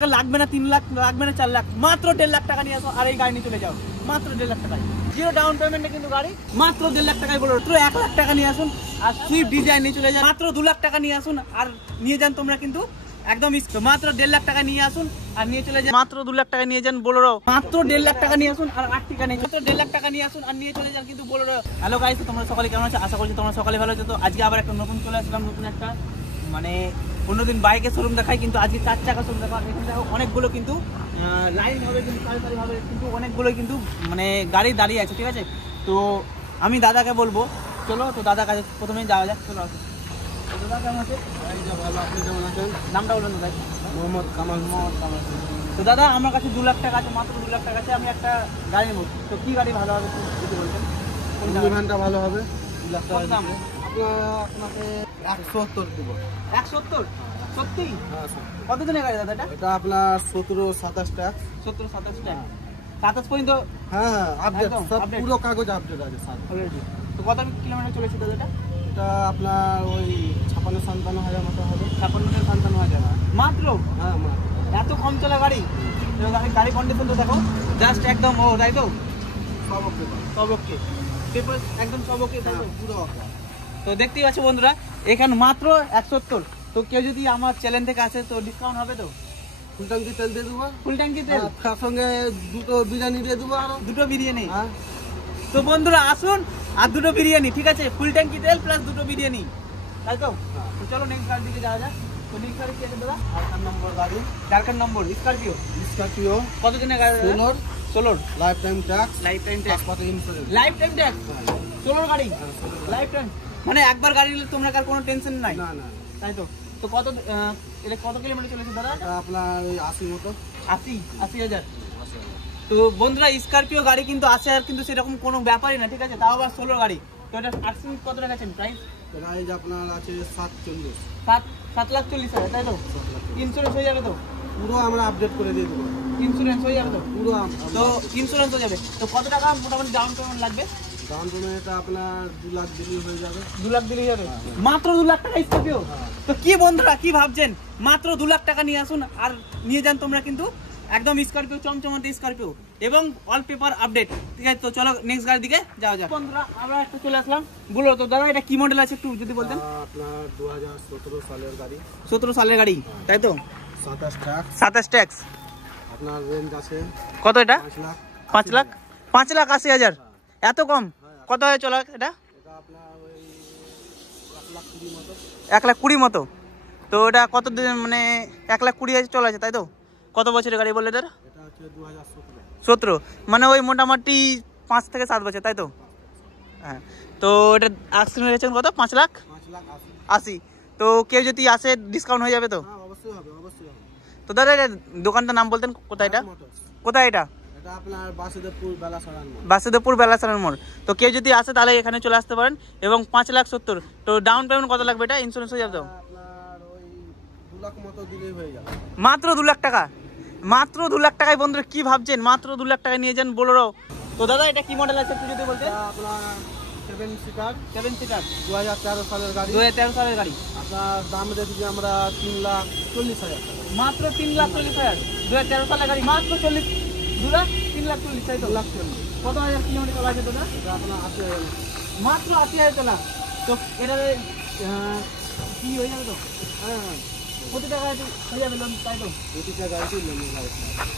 লাগবে না 3 লাখ, লাগবে না 4 লাখ, মাত্র 1.5 লাখ টাকা নিয়ে আসো আর এই গাড়ি নিয়ে চলে যাও। মাত্র 1.5 লাখ টাকায় জিরো ডাউন পেমেন্টে কিন্তু গাড়ি মাত্র 1.5 লাখ টাকায় বলো। তো 1 লাখ টাকা নিয়ে আসুন আর সুইফট ডিজাইর নিয়ে চলে যান। মাত্র 2 লাখ টাকা নিয়ে আসুন আর নিয়ে যান তোমরা কিন্তু একদম মাত্র 1.5 লাখ টাকা নিয়ে আসুন আর নিয়ে চলে যান। মাত্র 2 লাখ টাকা নিয়ে যান बोलेरो। মাত্র 1.5 লাখ টাকা নিয়ে আসুন আর আর্টিকা নেই। মাত্র 1.5 লাখ টাকা নিয়ে আসুন আর নিয়ে চলে যান কিন্তু बोलेरो। হ্যালো গাইস, তোমরা সকালে কেমন আছো? আশা করছি তোমরা সকালে ভালো আছো। তো আজকে আবার একটা নতুন চলে আসলাম, নতুন একটা মানে অন্যদিন বাইকের শোরুম দেখাই, কিন্তু আজকে 4 চাকা শোরুম দেখা। এখানে দেখো অনেকগুলো কিন্তু লাইন হবে, কিন্তু সারি হবে, কিন্তু অনেকগুলো কিন্তু মানে গাড়ি দাঁড়িয়ে আছে, ঠিক আছে? তো আমি দাদাকে বলবো চলো, তো দাদার কাছে প্রথমেই যাওয়া যাক। চলো আসো। দাদা কেমন আছে? ভালো, আপনি কেমন আছেন? নামটা বলুন দাদা। মোহাম্মদ কামাল। তো দাদা আমার কাছে 2 লাখ টাকা আছে, মাত্র 2 লাখ টাকা আছে। আমি একটা গাড়ি নেবো, তো কি গাড়ি ভালো হবে যদি বলতেন? ভ্যানটা ভালো হবে। 2 লাখ টাকা দাম আপনাকে 170 দেবো। 170? সত্যি? হ্যাঁ, কত দিনের গাড়ি দাদা এটা? এটা আপনার 17-27 টাকা। 17-27 টাকা, 27 পর্যন্ত? হ্যাঁ হ্যাঁ, আপডেট একদম, সব update। পুরো কাগজ আপডেট আছে স্যার। অলরেডি। তো কত কিলোমিটার চলেছে দাদা এটা? এটা আপনার ওই 56-57 হাজার মতো হবে। 56-57 হাজার মাত্র? হ্যাঁ, এত কম চলা গাড়ি? গাড়ি কন্ডিশন তো দেখো জাস্ট একদম ও, তাই তো? সব ওকে, সব ওকে, পেপার একদম সব ওকে, তাই তো? পুরো ওকে। তো দেখতেই পাচ্ছ বন্ধুরা, এখানে মাত্র 170। তো কেউ যদি আমার চ্যানেল থেকে আসে তো ডিসকাউন্ট হবে তো? ফুল ট্যাঙ্কি তেল দিয়ে দেবো। ফুল ট্যাঙ্কি তেল? তার সঙ্গে 2টো বিরিয়ানি দিয়ে দেবো। আরো 2টো বিরিয়ানি? হ্যাঁ। তো বন্ধুরা আসুন আর 2টো বিরিয়ানি, ঠিক আছে? ফুল ট্যাঙ্কি তেল প্লাস 2টো বিরিয়ানি, তাই তো? তো চলো নেক্সট গাড়ির দিকে যাওয়া যাক। তো নেক্সট গাড়ি কি আছে দাদা? 8 নম্বর গাড়ি, ঝাড়খণ্ড নম্বর স্করপিও। স্করপিও। কত দিনের গাড়ি? 16 life time tax. Life time tax? Passport insurance. Life time tax? 16 গাড়ি লাইফ টাইম, মানে একবার গাড়ি নিলে তোমরা কার কোনো টেনশন নাই, না না, তাই তো? তো কত এটা কত কিলোমিটার চলেছে দাদা? এটা আপনার ওই 80 মতো। 80,000। তো বন্ধুরা স্করপিও গাড়ি কিন্তু আসে আর কিন্তু সেরকম কোনো ব্যাপারই না, ঠিক আছে? তাও আবার 16 গাড়ি। তো এটা আর্সিং কত টাকা আছেন প্রাইস? প্রাইস আপনার আছে 740। 7,40,000, তাই তো? ইন্স্যুরেন্স হয়ে যাবে তো? পুরো আমরা আপডেট করে দিয়ে দেবো। ইন্স্যুরেন্স হয়ে যাবে তো? পুরো তো ইন্স্যুরেন্স হয়ে যাবে। তো কত টাকা মোটামুটি ডাউন পেমেন্ট লাগবে? ডাউন পেমেন্টটা আপনার 2 লাখ দিলেই হয়ে যাবে। 2 লাখ দিলেই যাবে? মাত্র 2 লাখ টাকা স্করপিও? তো কি বন্ধুরা কি ভাবছেন, মাত্র 2 লাখ টাকা নিয়ে আসুন আর নিয়ে যান তোমরা কিন্তু একদম স্করপিও, চমচমাতে স্করপিও এবং অল পেপার আপডেট, ঠিক আছে? তো চলো নেক্সট গাড়ির দিকে যাওয়া যাক। বন্ধুরা আমরা একটা চলে আসলাম, বলো তো দাদা এটা কি মডেল আছে একটু যদি বলতেন? আপনার 2017 সালের গাড়ি। 17 সালের গাড়ি, তাই তো? 27 ট্যাক্স। 27 ট্যাক্স। আপনার রেঞ্জ আছে কত এটা? 5 লাখ। 5,80,000? এত কম? কত হয় চলো এটা? এটা আপনার ওই 1,20,000 মতো। 1,20,000 মতো? তো এটা কত দিন মানে 1,20,000 চলে আছে, তাই তো? কত বছরের গাড়ি বললে দাদা? এটা হচ্ছে 2017। 17 মানে ওই মোটামুটি 5 থেকে 7 বছর, তাই তো? হ্যাঁ। তো এটা অ্যাক্সিডেন্ট হয়েছে কত? 5,80,000। তো কেউ যদি আসে ডিসকাউন্ট হয়ে যাবে তো? হ্যাঁ, অবশ্যই হবে, অবশ্যই হবে। তো দাদা এটা দোকানটার নাম বলতেন কোথায় এটা? কোথায় এটা? এটা আপনার বাসুদেবপুর বেলাসারান মোড়। বাসুদেবপুর বেলাসারান মোড়। তো কেউ যদি আসে তাহলে এখানে চলে আসতে পারেন এবং 5,70,000। তো ডাউন পেমেন্ট কত লাগবে? এটা ইন্স্যুরেন্স হয়ে যাবে তো? আপনার ওই 2 লাখ মতো দিলেই হয়ে যাবে। মাত্র 2 লাখ টাকা? মাত্র 2 লাখ টাকায় বন্ধুরা কি ভাবছেন, মাত্র 2 লাখ টাকায় নিয়ে যান बोलेरो। তো দাদা এটা কি মডেল আছে একটু যদি বলতেন? এটা আপনার 7 সিটার। 7 সিটার 2013 সালের গাড়ি। 2013 সালের গাড়ি। আপনার দাম রেখেছি আমরা 3,40,000 টাকা। মাত্র 3,40,000? 2013 সালের গাড়ি মাত্র 3,40,000, তাই তো? 2,40,000। কত হাজার কিলোমিটার চলা আছে দাদা? এটা আপনার 80,000। মাত্র 80,000 চলা। তো এটা কি হয়ে যাবে তো? হ্যাঁ, কোটি টাকা হয়ে যাবে লোন, তাই তো? প্রতিটা গাড়িতে লোন গাড়ি।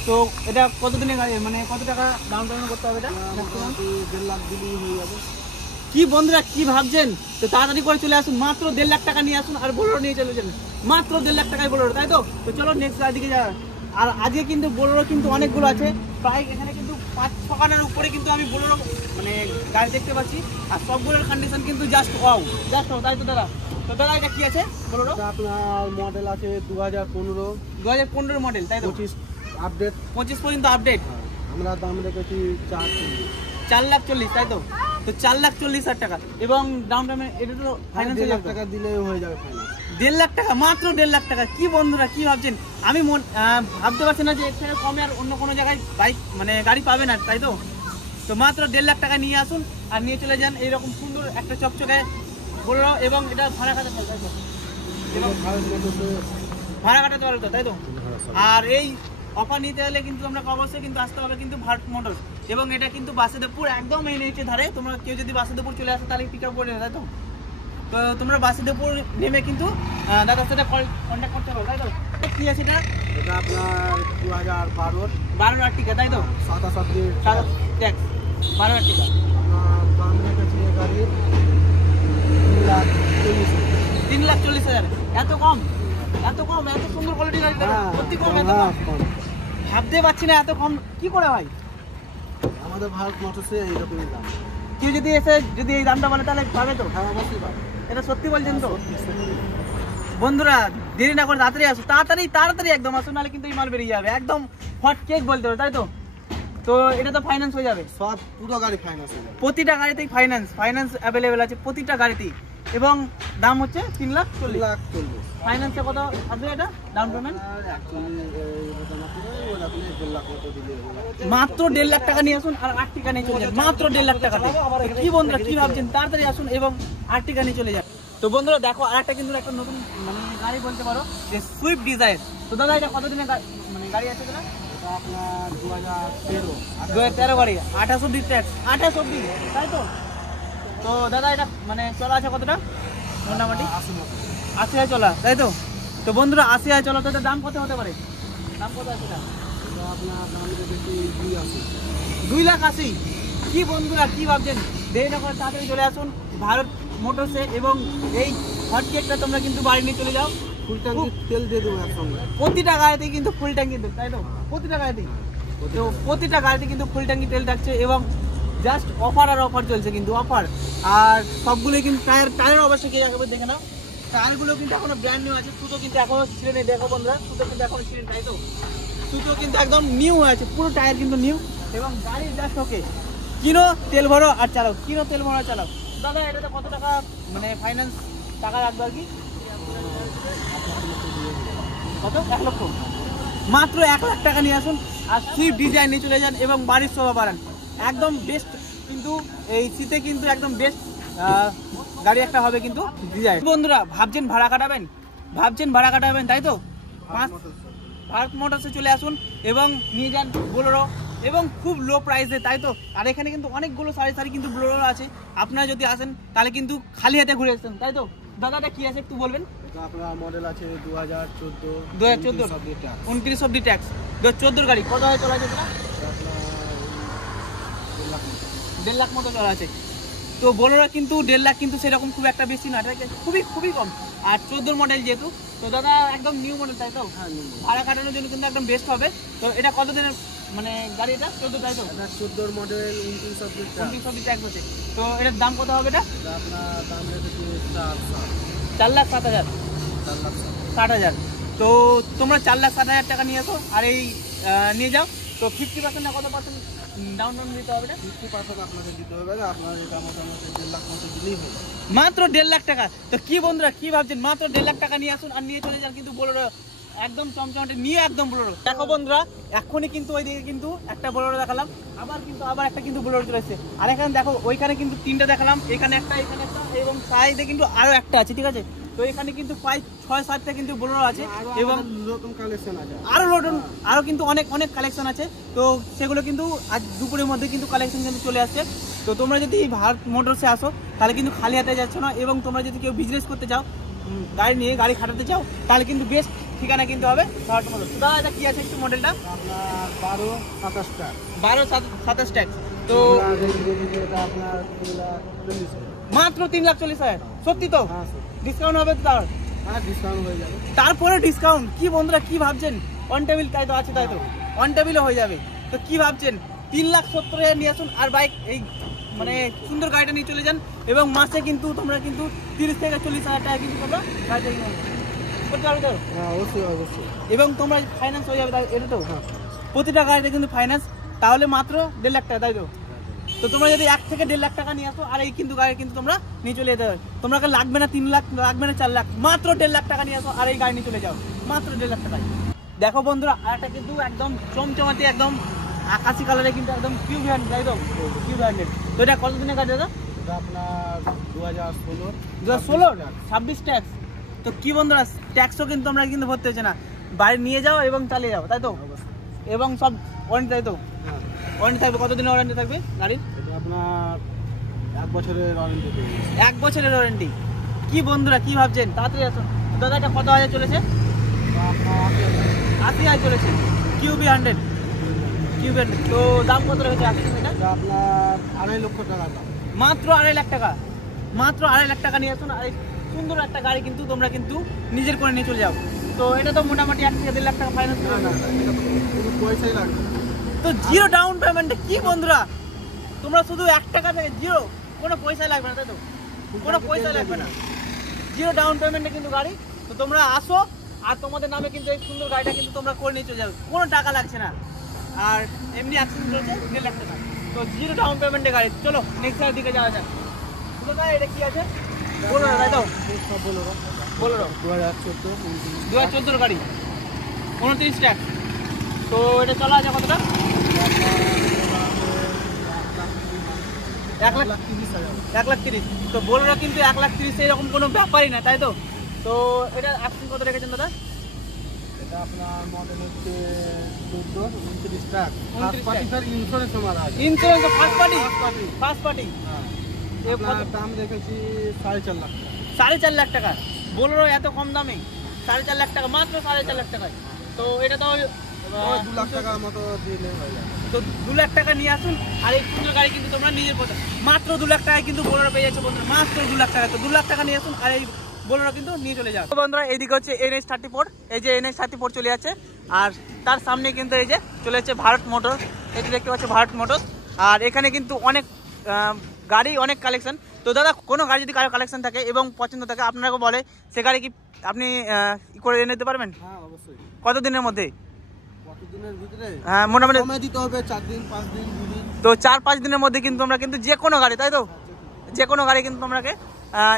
তো এটা কত দিনের গাড়ি, মানে কত টাকা ডাউন পেমেন্ট করতে হবে এটা? মোটামুটি 1.5 লাখ দিলেই হয়ে যাবে। কি বন্ধুরা কি ভাবছেন, তো তাড়াতাড়ি করে চলে আসুন, মাত্র 1.5 লাখ টাকা নিয়ে আসুন আর बोलेरो নিয়ে চলে যান। মাত্র 1.5 লাখ টাকায় बोलेरो, তাই তো? তো চলো নেক্সট গাড়ির দিকে যাওয়া। আর আজকে কিন্তু बोलेरो কিন্তু অনেকগুলো আছে, প্রায় এখানে কিন্তু 5-6 খানার উপরে কিন্তু আমি बोलेरो মানে গাড়ি দেখতে পাচ্ছি। আর সবগুলোর কন্ডিশন কিন্তু জাস্ট ওয়াও, তাই তো দাদা? তো দাদা এটা কি আছে बोलेरो? এটা আপনার মডেল আছে 2015। 2015 মডেল, তাই তো? 25 আপডেট। 25 পর্যন্ত আপডেট। আমরা দাম রেখেছি 4,40,000, তাই তো? তো 4,40,000 টাকা এবং ডাউন পেমেন্ট এটা তো ফাইন্যান্স 1.5 লাখ টাকা দিলেই হয়ে যাবে ফাইনাল। 1.5 লাখ টাকা? মাত্র 1.5 লাখ টাকা? কি বন্ধুরা কি ভাবছেন, আমি ভাবতে পারছি না যে এর থেকে কমে আর অন্য কোনো জায়গায় বাইক মানে গাড়ি পাবে না, তাই তো? তো মাত্র 1.5 লাখ টাকা নিয়ে আসুন আর নিয়ে চলে যান এইরকম সুন্দর একটা চকচকে बोलेरो। এবং এটা ভাড়া কাটাতে হবে, তাই তো? এবং ভারত মোটরসে ভাড়া কাটাতে পারবে তো, তাই তো? আর এই অফার নিতে হলে কিন্তু তোমরা অবশ্যই কিন্তু আসতে হবে কিন্তু ভারত মোটরস, এবং এটা কিন্তু বাসুদেবপুর একদম এই নিচে ধারে। তোমরা কেউ যদি বাসুদেবপুর চলে আসে তাহলে পিক আপ করে নেবে, তাই তো? তো তোমরা বাসুদেবপুর নেমে কিন্তু দাদার সাথে কন্ট্যাক্ট করতে পারো, তাই তো? কি আছে এটা? এটা আপনার 2012 আর্টিকা, তাই তো? 27 ট্যাক্স 12 আর্টিকা। দাম রেখেছি গাড়ির 3,40,000। এত কম, এত কম, এত সুন্দর কোয়ালিটি গাড়ি, সত্যি কম, এত কম ভাবতে পারছি না, এত কম কি করে হয়? আমাদের ভারত মোটরসে এইরকমই দাম। কেউ যদি এসে যদি এই দামটা বলে তাহলে পাবে তো? হ্যাঁ, অবশ্যই পাবে। এটা সত্যি বলছেন তো? বন্ধুরা দেরি না করে তাড়াতাড়ি আসুন, তাড়াতাড়ি একদম আসুন, নাহলে কিন্তু এই মাল বেরিয়ে যাবে একদম হট কেক বলতে হবে, তাই তো? তো এটা তো ফাইন্যান্স হয়ে যাবে, সব পুরো গাড়ি ফাইন্যান্স হয়ে যাবে। প্রতিটা গাড়িতেই ফাইন্যান্স অ্যাভেলেবেল আছে প্রতিটা গাড়িতেই, এবং দাম হচ্ছে 3,40,000। ফাইন্যান্সে কত আসবে এটা ডাউন পেমেন্ট? মাত্র 1.5 লাখ টাকা নিয়ে আসুন আর 8 টাকা নিয়ে চলে যান, মাত্র 1.5 লাখ টাকা। কি বন্ধুরা কি ভাবছেন? তাড়াতাড়ি আসুন এবং 8 টাকা নিয়ে চলে যান। তো বন্ধুরা দেখো আরেকটা কিন্তু একটা নতুন মানে গাড়ি বলতে পারো যে সুইফট ডিজায়ার। তো দাদা এটা কতদিনের মানে গাড়ি আছে দাদা? আপনার 2013 গাড়ি, 28 অব্দি ট্যাক্স, 28 অব্দি, তাই তো? তো দাদা এটা মানে চলা আছে কতটা মোটামুটি? 80,000 চলা, তাই তো? তো বন্ধুরা 80,000 চলা, তো এটার দাম কত হতে পারে? দাম কত আছে এটা? আপনার দাম রেখেছি 2,80,000। কি বন্ধুরা কি ভাবছেন? দেরি না করে তাড়াতাড়ি চলে আসুন ভারত মোটরসে, এবং এই হট কেকটা তোমরা কিন্তু বাড়ি নিয়ে চলে যাও। ফুল ট্যাঙ্কি তেল দিয়ে দেবো একসঙ্গে। প্রতিটা গাড়িতেই কিন্তু ফুল ট্যাঙ্কি তেল, তাই তো? প্রতিটা গাড়িতেই, তো প্রতিটা গাড়িতে কিন্তু ফুল ট্যাঙ্কি তেল থাকছে, এবং জাস্ট অফার আর অফার চলছে কিন্তু অফার। আর সবগুলোই কিন্তু টায়ার অবশ্যই কে একবার দেখে নাও, টায়ারগুলো কিন্তু এখনো ব্র্যান্ড নিউ আছে, সুতো কিন্তু এখনো ছিঁড়ে নেই। দেখো বন্ধুরা সুতো কিন্তু এখনো ছিঁড়ে, তাই তো? সুতো কিন্তু একদম নিউ আছে, পুরো টায়ার কিন্তু নিউ, এবং গাড়ির জাস্ট ওকে। কিনো তেল ভরো আর চালাও, কিনো তেল ভরো আর চালাও। দাদা এটাতে কত টাকা মানে ফাইন্যান্স টাকা রাখবে আর কি? কত? 1 লক্ষ। মাত্র 1 লাখ টাকা নিয়ে আসুন আর সুইফট ডিজায়ার নিয়ে চলে যান এবং বাড়ির শোভা বাড়ান। একদম বেস্ট, কিন্তু এই শীতে কিন্তু একদম বেস্ট গাড়ি একটা হবে কিন্তু ডিজায়ার। বন্ধুরা ভাবছেন ভাড়া কাটাবেন, তাই তো? ভারত মোটরসে চলে আসুন এবং নিয়ে যান বোলেরো, এবং খুব লো প্রাইসে, তাই তো? আর এখানে কিন্তু অনেকগুলো সারি কিন্তু বোলেরো আছে। আপনারা যদি আসেন তাহলে কিন্তু খালি হাতে ঘুরে আসছেন, তাই তো? দাদাটা কি আছে একটু বলবেন? আপনার মডেল আছে 2014, 29 অব্দি ট্যাক্স, 2014 গাড়ি। কত হয় চলা আছে এটা? আপনার 1.5 লাখ মতো চলা আছে। তো বোলেরো কিন্তু 1.5 লাখ কিন্তু সেরকম খুব একটা বেশি না, খুবই কম। আর 14 মডেল যেহেতু, তো দাদা একদম নিউ মডেল, তাই তো? ভাড়া কাটানোর জন্য কিন্তু একদম বেস্ট হবে। তো এটা কত দিনের মানে গাড়ি? এটা 14, তাই তো? 14 মডেল 29 অব্দি ট্যাক্স আছে। তো এটার দাম কত হবে? এটা আপনার দাম রেখেছি 4,07,000। 60,000। তো তোমরা 4,07,000 টাকা নিয়ে আসো আর এই নিয়ে যাও। তো 50% না কত পার্সেন্ট ডাউন পেমেন্ট দিতে হবে? 50% আপনাকে দিতে হবে। আপনার এটা মোটামুটি 1.5 লাখ মতো দিলেই হবে। মাত্র 1.5 লাখ টাকা। তো কি বন্ধুরা কি ভাবছেন? মাত্র 1.5 লাখ টাকা নিয়ে আসুন আর নিয়ে চলে যান কিন্তু বোলেরো, একদম চমচমটে নিয়ে একদম বোলেরো। দেখো বন্ধুরা এখনই কিন্তু ওইদিকে কিন্তু একটা বোলেরো দেখালাম, আবার একটা কিন্তু বোলেরো চলে এসেছে। আর এখানে দেখো ওইখানে কিন্তু 3টা দেখালাম, এখানে একটা এবং সাইডে কিন্তু আরো একটা আছে, ঠিক আছে? তো এখানে কিন্তু প্রায় 6-7টা কিন্তু বোলেরো আছে, এবং নতুন কালেকশন আছে আরো কিন্তু অনেক কালেকশন আছে। তো সেগুলো কিন্তু আজ দুপুরের মধ্যে কিন্তু কালেকশন কিন্তু চলে আসছে। তো তোমরা যদি ভারত মোটরসে আসো তাহলে কিন্তু খালি হাতে যাচ্ছ না, এবং তোমরা যদি কেউ বিজনেস করতে চাও, গাড়ি খাটাতে চাও, তাহলে কিন্তু বেস্ট ঠিকানা কিন্তু হবে ভারত মোটরস। দাদা এটা কি আছে একটু মডেলটা? আপনার 12-27 12-27 ট্যাক্স। তো আপনার 3,40,000। মাত্র 3,40,000। সত্যি তো? হ্যাঁ ডিসকাউন্ট হবে তো? তার হ্যাঁ ডিসকাউন্ট হয়ে যাবে। তারপরে ডিসকাউন্ট? কি বন্ধুরা কি ভাবছেন? অন টেবিল, তাই তো আছে, তাই তো? অন টেবিলও হয়ে যাবে। তো কি ভাবছেন? 3,70,000 নিয়ে আসুন আর বাইক এই মানে সুন্দর গাড়িটা নিয়ে চলে যান, এবং মাসে কিন্তু তোমরা কিন্তু 30 থেকে 40,000 টাকা কিন্তু তোমরা গাড়িটা করতে পারবে তো? হ্যাঁ অবশ্যই। এবং তোমরা ফাইন্যান্স হয়ে যাবে, এটা তো? হ্যাঁ প্রতিটা গাড়িতে কিন্তু ফাইন্যান্স, তাহলে মাত্র 1.5 লাখ টাকা, তাই তো? তো তোমরা যদি 1 থেকে 1.5 লাখ টাকা নিয়ে আসো আর এই কিন্তু গাড়ি কিন্তু তোমরা নিয়ে চলে যেতে হবে। তোমাকে লাগবে না 3 লাখ, লাগবে না 4 লাখ, মাত্র 1.5 লাখ টাকা নিয়ে আসো আর এই গাড়ি নিয়ে চলে যাও মাত্র 1.5 লাখ টাকায়। দেখো বন্ধুরা আরেকটা কিন্তু একদম চমচমাতি, একদম আকাশি কালারে কিন্তু একদম কিউ ভ্যান, তাই তো? কিউ ভ্যান্ডেড। তো এটা কত দিনের গাড়ি দাদা? এটা আপনার 2016 26 ট্যাক্স। তো কি বন্ধুরা ট্যাক্সও কিন্তু আমরা কিন্তু ভরতে হচ্ছে না, বাড়ি নিয়ে যাও এবং চালিয়ে যাও, তাই তো? অবশ্যই। এবং সব ওয়ারেন্টি, তাই তো? হ্যাঁ, ওয়ারেন্টি থাকবে, কতদিনের ওয়ারেন্টি থাকবে গাড়ির? এটা আপনার 1 বছরের ওয়ারেন্টি পেয়ে যাবেন। 1 বছরের ওয়ারেন্টি। কি বন্ধুরা কি ভাবছেন, তাড়াতাড়ি আসুন। দাদা এটা কত হাজার চলেছে? তো আপনার 80,000 চলেছে। QB100 তো দাম কত রেখেছে আসছেন এটা? এটা আপনার 2.5 লক্ষ টাকা দাম। মাত্র 2.5 লাখ টাকা। মাত্র 2.5 লাখ টাকা নিয়ে আসুন। আর এই সুন্দর একটা গাড়ি কিন্তু তোমরা কিন্তু নিজের করে নিয়ে চলে যাও। তো এটা তো মোটামুটি 1 থেকে 1.5 লাখ টাকা ফাইন্যান্স না না না, এটা তো কোনো পয়সাই লাগবে না। তো জিরো ডাউন পেমেন্টে কি বন্ধুরা, তোমরা শুধু 1 টাকা থেকে জিরো, কোনো পয়সা লাগবে না, তাই তো? কোনো পয়সা লাগবে না, জিরো ডাউন পেমেন্টে কিন্তু গাড়ি। তো তোমরা আসো, আর তোমাদের নামে কিন্তু এই সুন্দর গাড়িটা কিন্তু তোমরা করে নিয়ে চলে যাবে, কোনো টাকা লাগছে না। আর এমনি অ্যাক্সিডেন্ট রয়েছে 1.5 লাখ টাকা। তো জিরো ডাউন পেমেন্টে গাড়ি। চলো নেক্সট এর দিকে যাওয়া যাক। দাদা এটা কি আছে বলো না, তাই তো? সব বলো বলো 2014 2014 গাড়ি, 29 ট্যাক্স। তো এটা চলা আছে কতটা? 1,30,000। তো বলরা কিন্তু 1,30,000 এরকম কোনো ব্যাপারই না, তাই তো? তো এটা আপনি কত রেখেছেন দাদা? এটা আপনার মডেল হচ্ছে 14 29 ট্রাক। 29 পার্টি স্যার ইন্স্যুরেন্স মারা আছে। Insurance first party? Party. First party. হ্যাঁ, এ আপনার কত? দাম রেখেছি 4.5 লাখ টাকা। 4.5 লাখ টাকা। বলরো এত কম দামে 4.5 লাখ টাকা, মাত্র 4.5 লাখ টাকায়। তো এটা তো ওই 2 লাখ টাকার মতো দিলে হয়ে যাবে। তো 2 লাখ টাকা নিয়ে আসুন। আর এই সুন্দর গাড়ি কিন্তু তোমরা নিজের পথে মাত্র 2 লাখ টাকায় কিন্তু বোলেরো পেয়ে যাচ্ছে বন্ধুরা, মাত্র 2 লাখ টাকা। তো 2 লাখ টাকা নিয়ে আসুন আর এই বোলেরো কিন্তু নিয়ে চলে যাও। তো বন্ধুরা এইদিকে হচ্ছে NH34, এই যে NH34 চলে যাচ্ছে। আর তার সামনে কিন্তু এই যে চলে যাচ্ছে ভারত মোটর, এই যে দেখতে পাচ্ছ ভারত মোটর। আর এখানে কিন্তু অনেক গাড়ি, অনেক কালেকশন। তো দাদা কোনো গাড়ি যদি কারো কালেকশন থাকে এবং পছন্দ থাকে আপনাকে বলে, সে গাড়ি কি আপনি করে এনে দিতে পারবেন? হ্যাঁ অবশ্যই। কতদিনের মধ্যে? কতদিনের ভিতরে? হ্যাঁ মোটামুটি সময় দিতে হবে 4 দিন 5 দিন 2 দিন। তো 4-5 দিনের মধ্যে কিন্তু আমরা কিন্তু যে কোনো গাড়ি, তাই তো? যে কোনো গাড়ি কিন্তু আপনাকে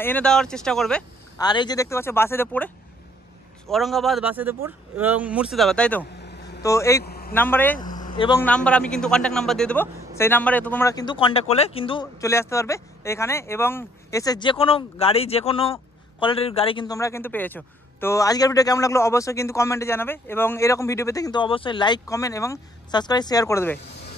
এনে দেওয়ার চেষ্টা করবে। আর এই যে দেখতে পাচ্ছ বাসেদেপুরে, ঔরঙ্গাবাদ, বাসেদেপুর এবং মুর্শিদাবাদ, তাই তো? তো এই নাম্বারে এবং নাম্বার আমি কিন্তু কন্ট্যাক্ট নাম্বার দিয়ে দেবো, সেই নাম্বারে তোমরা কিন্তু কন্ট্যাক্ট করলে কিন্তু চলে আসতে পারবে এখানে, এবং এসে যে কোনো গাড়ি, যে কোনো কোয়ালিটির গাড়ি কিন্তু তোমরা কিন্তু পেয়েছো। তো আজকের ভিডিও কেমন লাগলো অবশ্যই কিন্তু কমেন্টে জানাবে, এবং এরকম ভিডিও পেতে কিন্তু অবশ্যই লাইক, কমেন্ট এবং সাবস্ক্রাইব, শেয়ার করে দেবে।